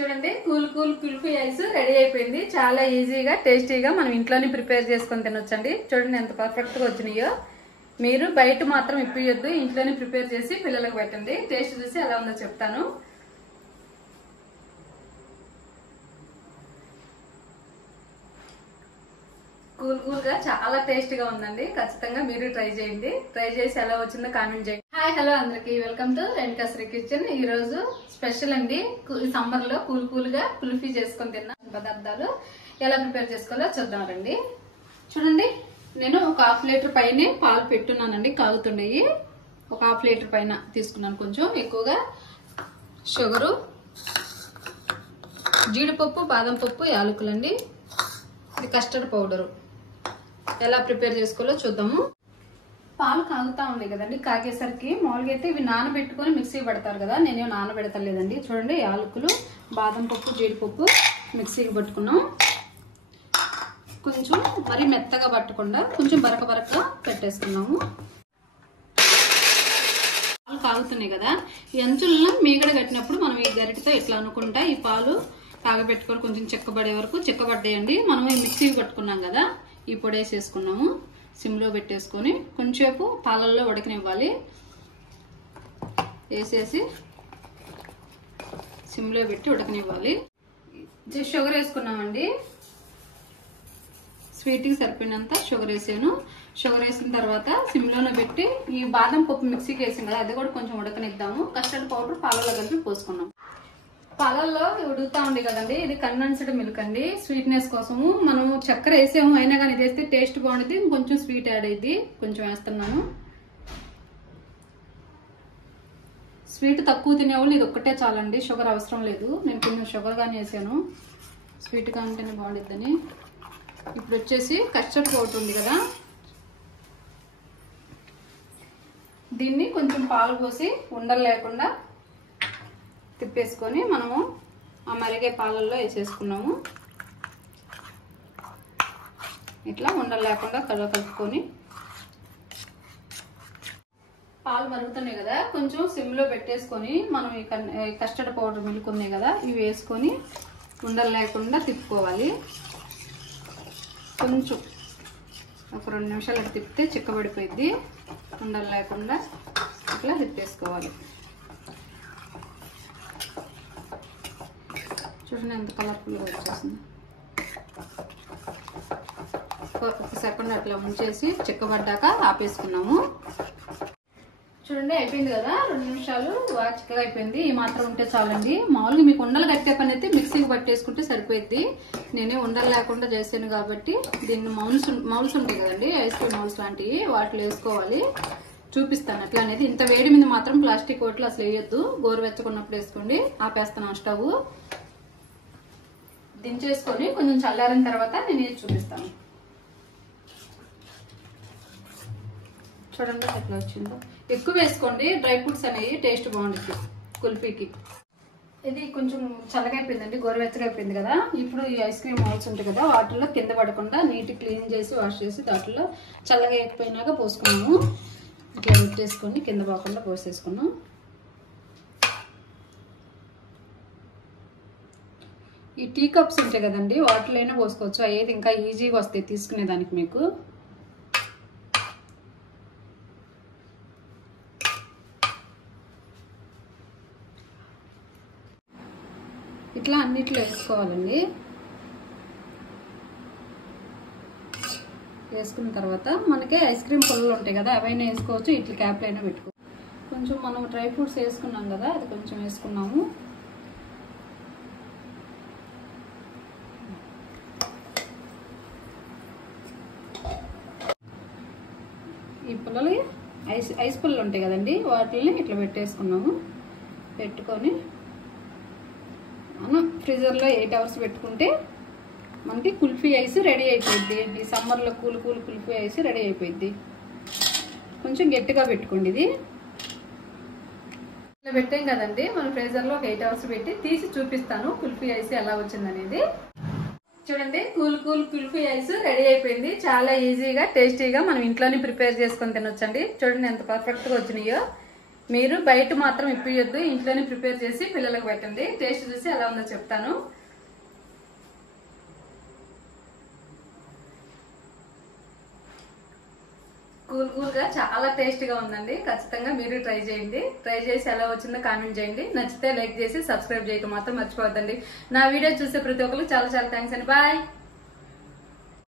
చూడండి cool kulfi ice ready అయిపోయింది. చాలా ఈజీగా టేస్టీగా మనం ఇంట్లోనే ప్రిపేర్ చేసుకొని తినొచ్చండి. చూడండి ఎంత పర్ఫెక్ట్ గా వచ్చినాయో. మీరు బయట మాత్రం ఇప్పియొద్దు, ఇంట్లోనే ప్రిపేర్ చేసి పిల్లలకు పెట్టండి. టేస్ట్ చూసి ఎలా ఉందో చెప్తాను. కూల్ గా చాలా టేస్టీగా ఉందండి. ఖచ్చితంగా మీరు ట్రై చేయండి. ట్రై చేసి ఎలా వచ్చిందో కామెంట్ చేయండి. హాయ్ హలో అందరికి, welcome to Renuka Sri kitchen. ఈ రోజు స్పెషల్ అండి. సమ్మర్ లో కూల్ గా కుల్ఫీ చేసుకొని తిన్న పదార్థాలు ఎలా ప్రిపేర్ చేసుకోవాలో చూద్దాం రండి. చూడండి, నేను ఒక హాఫ్ లీటర్ పైనే పాలు పెట్టున్నానండి, కాగుతుండయి. ఒక హాఫ్ లీటర్ పైన తీసుకున్నాను. కొంచెం ఎక్కువగా షుగరు, జీడిపప్పు, బాదం పప్పు, యాలకులండి. ఇది కస్టర్డ్ పౌడరు. ఎలా ప్రిపేర్ చేసుకోవాలో చూద్దాము. పాలు కాగుతా ఉన్నాయి కదండి. కాగేసరికి మామూలుగా అయితే ఇవి నానబెట్టుకొని మిక్సీ పడతారు కదా, నేనే నానబెడతలేదండి. చూడండి, యాలకులు, బాదం పప్పు, జీడిపప్పు మిక్సీకి పట్టుకున్నాం. కొంచెం మరి మెత్తగా పట్టకుండా కొంచెం బరక పెట్టేసుకున్నాము. పాలు కాగుతున్నాయి కదా, ఈ అంచులను మీగడ కట్టినప్పుడు మనం ఈ గరిటతో ఇట్లా అనుకుంటా ఈ పాలు కాగబెట్టుకొని కొంచెం చెక్కబడే వరకు చెక్కబడ్డాయండి. మనం ఈ మిక్సీకి పట్టుకున్నాం కదా, ఈ పొడి వేసేసుకున్నాము. సిమ్లో పెట్టేసుకొని కొంచెంసేపు పాలల్లో ఉడకనివ్వాలి. వేసేసి సిమ్లో పెట్టి ఉడకనివ్వాలి. షుగర్ వేసుకున్నామండి. స్వీట్కి సరిపోయినంత షుగర్ వేసాను. షుగర్ వేసిన తర్వాత సిమ్లోనే పెట్టి ఈ బాదం పప్పు మిక్సీకి వేసాం కదా, అది కూడా కొంచెం ఉడకనిద్దాము. కస్టర్డ్ పౌడర్ పాలలో కలిపి పోసుకున్నాం. పాలల్లో ఉడుకుతా ఉంది కదండి, ఇది కండెన్స్డ్ మిల్క్ అండి. స్వీట్నెస్ కోసము మనం చక్కెర వేసాము, అయినా కానీ ఇది వేస్తే టేస్ట్ బాగుంటుంది. కొంచెం స్వీట్ యాడ్ అయ్యింది, కొంచెం వేస్తున్నాను. స్వీట్ తక్కువ తినేవాళ్ళు ఇది ఒక్కటే చాలండి, షుగర్ అవసరం లేదు. నేను కొంచెం షుగర్ గానే వేసాను, స్వీట్గా ఉంటేనే బాగుంటుందని. ఇప్పుడు వచ్చేసి కస్టర్డ్ పౌడర్ ఉంది కదా, దీన్ని కొంచెం పాలు పోసి ఉండలు లేకుండా తిప్పేసుకొని మనము ఆ మరిగే పాలల్లో వేసేసుకున్నాము. ఇట్లా ఉండలు లేకుండా కలుపుకొని పాలు మరుగుతున్నాయి కదా, కొంచెం సిమ్లో పెట్టేసుకొని మనం ఈ కస్టర్డ్ పౌడర్ మిల్క్ ఉన్నాయి కదా, ఇవి వేసుకొని ఉండలు లేకుండా తిప్పుకోవాలి. కొంచెం ఒక 2 నిమిషాలు తిప్పితే చిక్కబడిపోయింది. ఉండలు లేకుండా ఇట్లా తిప్పేసుకోవాలి. చూడండి ఎంత కలర్ఫుల్గా వచ్చేసింది. ఒక సెకండ్ అట్లా ఉంచేసి చిక్కబడ్డాక ఆపేసుకున్నాము. చూడండి అయిపోయింది కదా, 2 నిమిషాలు బాగా చిక్కగా అయిపోయింది. ఈ మాత్రం ఉంటే చాలండి. మామూలుగా మీకు ఉండలు కట్టే పని అయితే మిక్సీకి పట్టేసుకుంటే సరిపోయింది. నేనే ఉండలు లేకుండా చేశాను కాబట్టి దీన్ని మౌల్స్ ఉంటాయి కదండి, ఐస్ క్రీమ్ మౌల్స్ లాంటివి, వాటిలో వేసుకోవాలి. చూపిస్తాను ఎట్లా అనేది. ఇంత వేడి మీద మాత్రం ప్లాస్టిక్ వాటిలో అసలు వేయొద్దు, గోరువెచ్చకున్నప్పుడు వేసుకోండి. ఆపేస్తాను స్టవ్. దించేసుకొని కొంచెం చల్లారిన తర్వాత నేను ఇది చూపిస్తాను. చూడండి ఎట్లా వచ్చిందో. ఎక్కువ వేసుకోండి, డ్రై ఫ్రూట్స్ అనేవి టేస్ట్ బాగుంటుంది కుల్ఫీకి. ఇది కొంచెం చల్లగా అయిపోయిందండి, గోరువెచ్చగా అయిపోయింది కదా. ఇప్పుడు ఈ ఐస్ క్రీమ్ మౌల్స్ ఉంటాయి కదా, వాటిల్లో కింద పడకుండా నీట్ క్లీన్ చేసి వాష్ చేసి దాంట్లో చల్లగా అయిపోయినాక పోసుకున్నాము. ఇట్లా పెట్టేసుకొని కింద పోకుండా పోసేసుకున్నాం. ఈ టీ కప్స్ ఉంటాయి కదండి, వాటిలోనే పోసుకోవచ్చు. అయ్యేది ఇంకా ఈజీగా వస్తాయి తీసుకునేదానికి మీకు. ఇట్లా అన్నిట్లో వేసుకోవాలండి. వేసుకున్న తర్వాత మనకి ఐస్ క్రీమ్ పుల్లలు ఉంటాయి కదా, అవైనా వేసుకోవచ్చు. ఇట్లా క్యాప్లు అయినా పెట్టుకోవచ్చు. కొంచెం మనం డ్రై ఫ్రూట్స్ వేసుకున్నాం కదా, అది కొంచెం వేసుకున్నాము. ఈ పుల్లలు ఐస్ పుల్లలు ఉంటాయి కదండి, వాటిని ఇట్లా పెట్టేసుకున్నాము. పెట్టుకొని మనం ఫ్రీజర్లో 8 అవర్స్ పెట్టుకుంటే మనకి కుల్ఫీ ఐస్ రెడీ అయిపోయింది. ఈ సమ్మర్లో కూల్ కుల్ఫీ ఐస్ రెడీ అయిపోయింది. కొంచెం గట్టిగా పెట్టుకోండి. ఇది ఇలా పెట్టాం కదండి, మనం ఫ్రీజర్లో 8 అవర్స్ పెట్టి తీసి చూపిస్తాను కుల్ఫీ ఐస్ ఎలా వచ్చిందనేది. చూడండి, కూల్ కుల్ఫీ ఐస్ రెడీ అయిపోయింది. చాలా ఈజీగా టేస్టీగా మనం ఇంట్లోనే ప్రిపేర్ చేసుకొని తినొచ్చండి. చూడండి ఎంత పర్ఫెక్ట్గా వచ్చినాయో. మీరు బయట మాత్రం ఇప్పియొద్దు, ఇంట్లోనే ప్రిపేర్ చేసి పిల్లలకు పెట్టండి. టేస్ట్ చూసి ఎలా ఉందో చెప్తాను. కూల్ గా చాలా టేస్టీగా ఉందండి. ఖచ్చితంగా మీరు ట్రై చేయండి. ట్రై చేసి ఎలా వచ్చిందో కామెంట్ చేయండి. నచ్చితే లైక్ చేసి సబ్స్క్రైబ్ చేయడం మాత్రం మర్చిపోవద్దండి. నా వీడియో చూసే ప్రతి ఒక్కరికి చాలా థ్యాంక్స్ అండి. బాయ్.